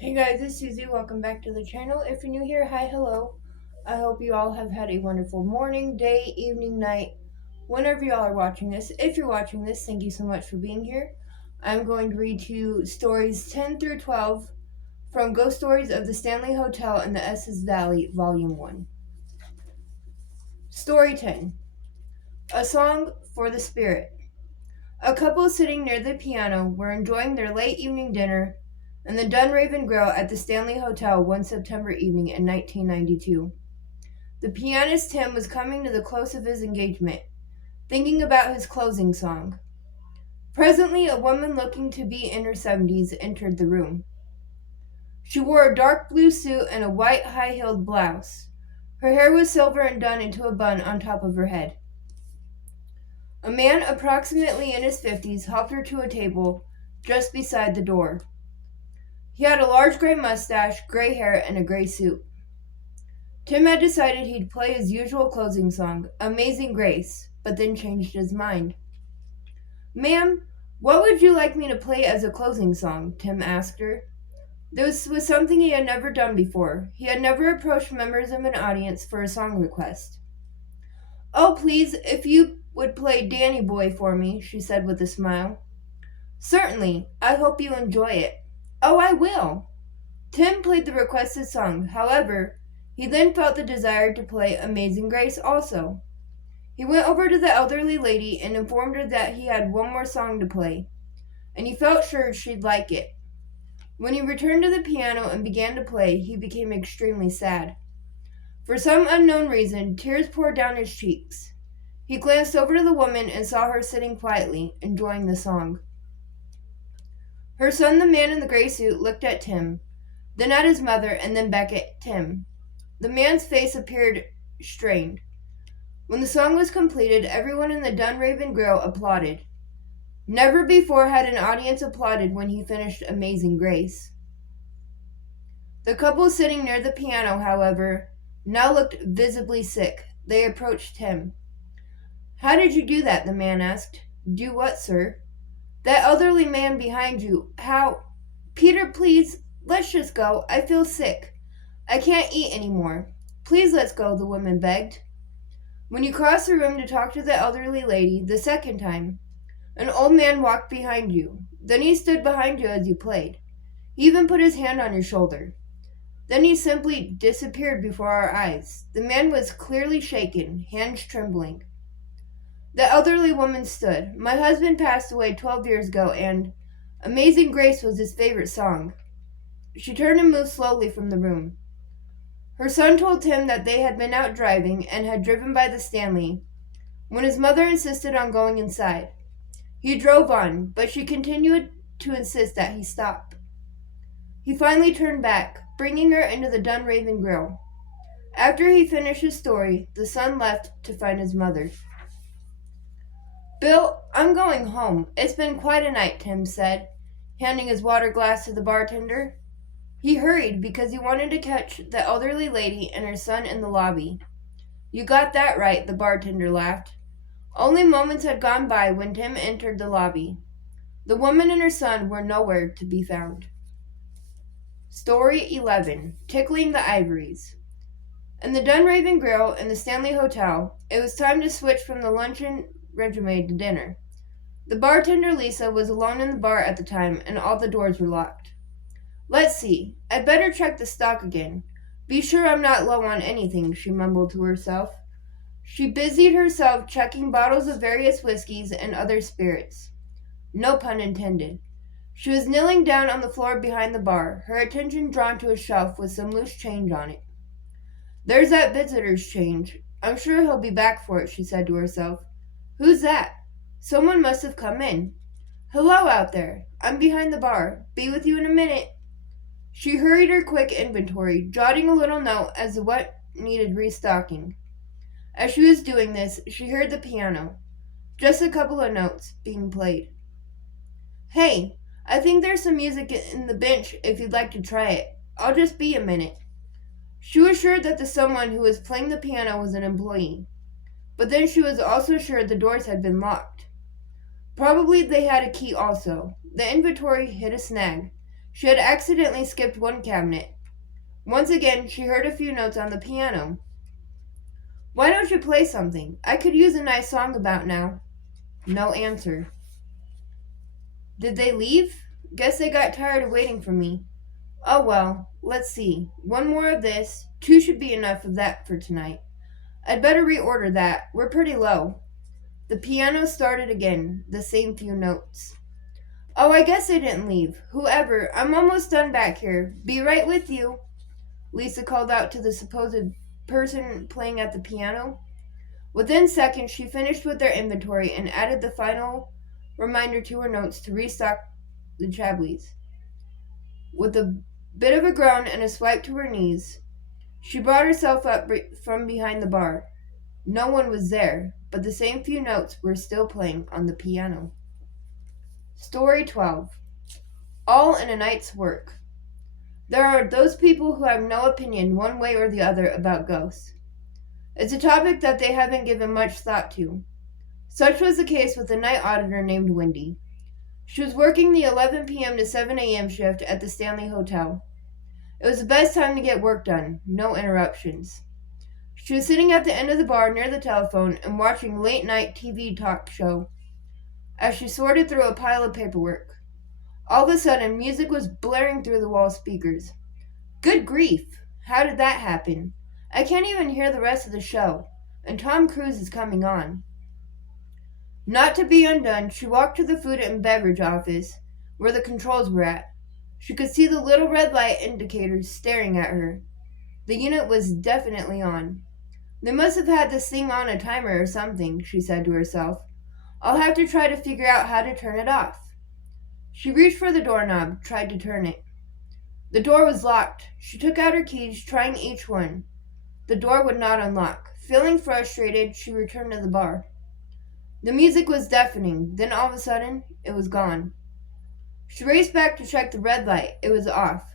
Hey guys, it's Susie. Welcome back to the channel. If you're new here, hi, hello. I hope you all have had a wonderful morning, day, evening, night, whenever y'all are watching this. If you're watching this, thank you so much for being here. I'm going to read to you stories 10 through 12 from Ghost Stories of the Stanley Hotel in the Estes Valley, Volume 1. Story 10, A Song for the Spirit. A couple sitting near the piano were enjoying their late evening dinner in the Dunraven Grill at the Stanley Hotel one September evening in 1992. The pianist Tim was coming to the close of his engagement, thinking about his closing song. Presently, a woman looking to be in her 70s entered the room. She wore a dark blue suit and a white high-heeled blouse. Her hair was silver and done into a bun on top of her head. A man approximately in his 50s helped her to a table just beside the door. He had a large gray mustache, gray hair, and a gray suit. Tim had decided he'd play his usual closing song, Amazing Grace, but then changed his mind. Ma'am, what would you like me to play as a closing song? Tim asked her. This was something he had never done before. He had never approached members of an audience for a song request. Oh, please, if you would play Danny Boy for me, she said with a smile. Certainly. I hope you enjoy it. Oh, I will. Tim played the requested song. However, he then felt the desire to play Amazing Grace also. He went over to the elderly lady and informed her that he had one more song to play, and he felt sure she'd like it. When he returned to the piano and began to play, he became extremely sad. For some unknown reason, tears poured down his cheeks. He glanced over to the woman and saw her sitting quietly, enjoying the song. Her son, the man in the gray suit, looked at Tim, then at his mother, and then back at Tim. The man's face appeared strained. When the song was completed, everyone in the Dunraven Grill applauded. Never before had an audience applauded when he finished Amazing Grace. The couple sitting near the piano, however, now looked visibly sick. They approached Tim. How did you do that? The man asked. Do what, sir? That elderly man behind you. How? Peter, please, let's just go. I feel sick. I can't eat anymore. Please let's go, the woman begged. When you crossed the room to talk to the elderly lady the second time, an old man walked behind you. Then he stood behind you as you played. He even put his hand on your shoulder. Then he simply disappeared before our eyes. The man was clearly shaken, hands trembling. The elderly woman stood. My husband passed away 12 years ago, and Amazing Grace was his favorite song. She turned and moved slowly from the room. Her son told Tim that they had been out driving and had driven by the Stanley when his mother insisted on going inside. He drove on, but she continued to insist that he stop. He finally turned back, bringing her into the Dunraven Grill. After he finished his story, the son left to find his mother. Bill, I'm going home. It's been quite a night, Tim said, handing his water glass to the bartender. He hurried because he wanted to catch the elderly lady and her son in the lobby. You got that right, the bartender laughed. Only moments had gone by when Tim entered the lobby. The woman and her son were nowhere to be found. Story 11, Tickling the Ivories. In the Dunraven Grill in the Stanley Hotel, it was time to switch from the luncheon regime to dinner. The bartender, Lisa, was alone in the bar at the time, and all the doors were locked. Let's see. I'd better check the stock again. Be sure I'm not low on anything, she mumbled to herself. She busied herself checking bottles of various whiskeys and other spirits. No pun intended. She was kneeling down on the floor behind the bar, her attention drawn to a shelf with some loose change on it. There's that visitor's change. I'm sure he'll be back for it, she said to herself. Who's that? Someone must have come in. Hello out there. I'm behind the bar. Be with you in a minute. She hurried her quick inventory, jotting a little note as to what needed restocking. As she was doing this, she heard the piano. Just a couple of notes being played. Hey, I think there's some music in the bench if you'd like to try it. I'll just be a minute. She was sure that the someone who was playing the piano was an employee, but then she was also sure the doors had been locked. Probably they had a key also. The inventory hit a snag. She had accidentally skipped one cabinet. Once again, she heard a few notes on the piano. Why don't you play something? I could use a nice song about now. No answer. Did they leave? Guess they got tired of waiting for me. Oh well, let's see. One more of this. Two should be enough of that for tonight. I'd better reorder that. We're pretty low. The piano started again, the same few notes. Oh, I guess they didn't leave. Whoever, I'm almost done back here. Be right with you, Lisa called out to the supposed person playing at the piano. Within seconds, she finished with their inventory and added the final reminder to her notes to restock the Chablis. With a bit of a groan and a swipe to her knees, she brought herself up from behind the bar. No one was there, but the same few notes were still playing on the piano. Story 12. All in a night's work. There are those people who have no opinion one way or the other about ghosts. It's a topic that they haven't given much thought to. Such was the case with a night auditor named Wendy. She was working the 11 p.m. to 7 a.m. shift at the Stanley Hotel. It was the best time to get work done, no interruptions. She was sitting at the end of the bar near the telephone and watching late night TV talk show as she sorted through a pile of paperwork. All of a sudden, music was blaring through the wall speakers. Good grief! How did that happen? I can't even hear the rest of the show, and Tom Cruise is coming on. Not to be undone, she walked to the food and beverage office, where the controls were at. She could see the little red light indicators staring at her. The unit was definitely on. They must have had this thing on a timer or something, she said to herself. I'll have to try to figure out how to turn it off. She reached for the doorknob, tried to turn it. The door was locked. She took out her keys, trying each one. The door would not unlock. Feeling frustrated, she returned to the bar. The music was deafening. Then all of a sudden, it was gone. She raced back to check the red light. It was off.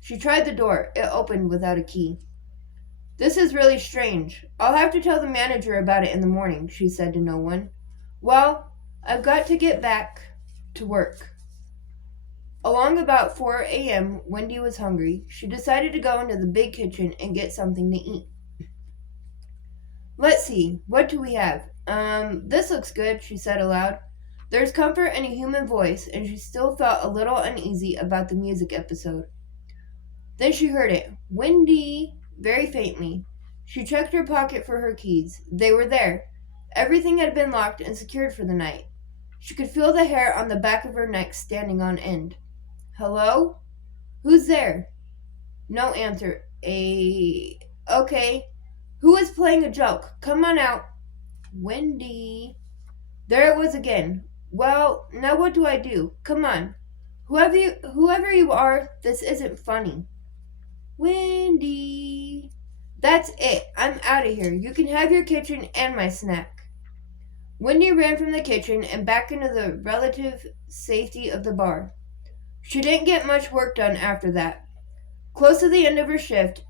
She tried the door. It opened without a key. This is really strange. I'll have to tell the manager about it in the morning, she said to no one. Well, I've got to get back to work. Along about 4 a.m., Wendy was hungry. She decided to go into the big kitchen and get something to eat. Let's see, what do we have? This looks good, she said aloud. There's comfort in a human voice, and she still felt a little uneasy about the music episode. Then she heard it. Wendy, very faintly. She checked her pocket for her keys. They were there. Everything had been locked and secured for the night. She could feel the hair on the back of her neck standing on end. Hello? Who's there? No answer. Okay. Who is playing a joke? Come on out. Wendy. There it was again. Well, now what do I do? Come on. Whoever you are, this isn't funny. Wendy. That's it. I'm out of here. You can have your kitchen and my snack. Wendy ran from the kitchen and back into the relative safety of the bar. She didn't get much work done after that. Close to the end of her shift,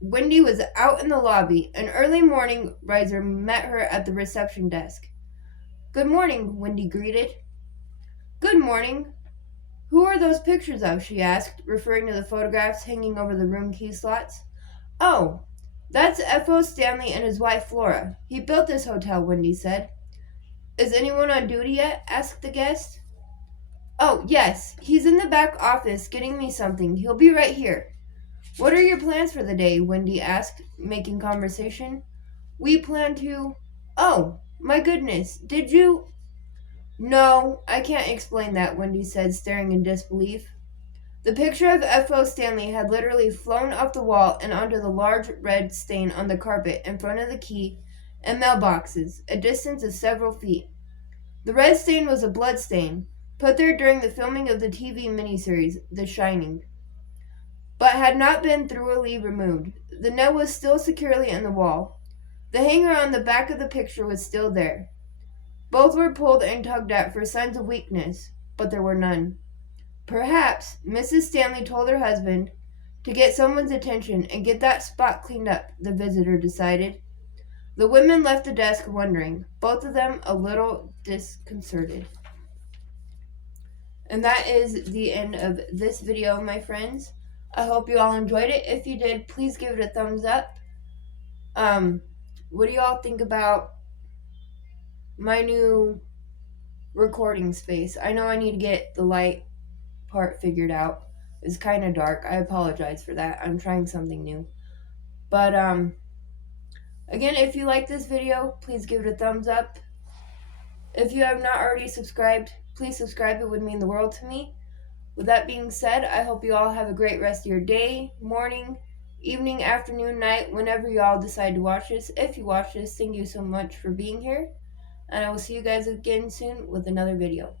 Wendy was out in the lobby. An early morning riser met her at the reception desk. Good morning, Wendy greeted. Good morning. Who are those pictures of? She asked, referring to the photographs hanging over the room key slots. Oh, that's F.O. Stanley and his wife Flora. He built this hotel, Wendy said. Is anyone on duty yet? Asked the guest. Oh, yes. He's in the back office getting me something. He'll be right here. What are your plans for the day? Wendy asked, making conversation. We plan to... Oh, my goodness. Did you... No, I can't explain that, Wendy said, staring in disbelief. The picture of F.O. Stanley had literally flown off the wall and onto the large red stain on the carpet in front of the key and mailboxes, a distance of several feet. The red stain was a blood stain, put there during the filming of the TV miniseries The Shining, but had not been thoroughly removed. The nail was still securely in the wall. The hanger on the back of the picture was still there. Both were pulled and tugged at for signs of weakness, but there were none. Perhaps Mrs. Stanley told her husband to get someone's attention and get that spot cleaned up, the visitor decided. The women left the desk wondering, both of them a little disconcerted. And that is the end of this video, my friends. I hope you all enjoyed it. If you did, please give it a thumbs up. What do y'all think about my new recording space? I know I need to get the light part figured out. It's kind of dark. I apologize for that. I'm trying something new. But again, if you like this video, please give it a thumbs up. If you have not already subscribed, please subscribe. It would mean the world to me. With that being said, I hope you all have a great rest of your day, morning, evening, afternoon, night, whenever you all decide to watch this. If you watch this, thank you so much for being here. And I will see you guys again soon with another video.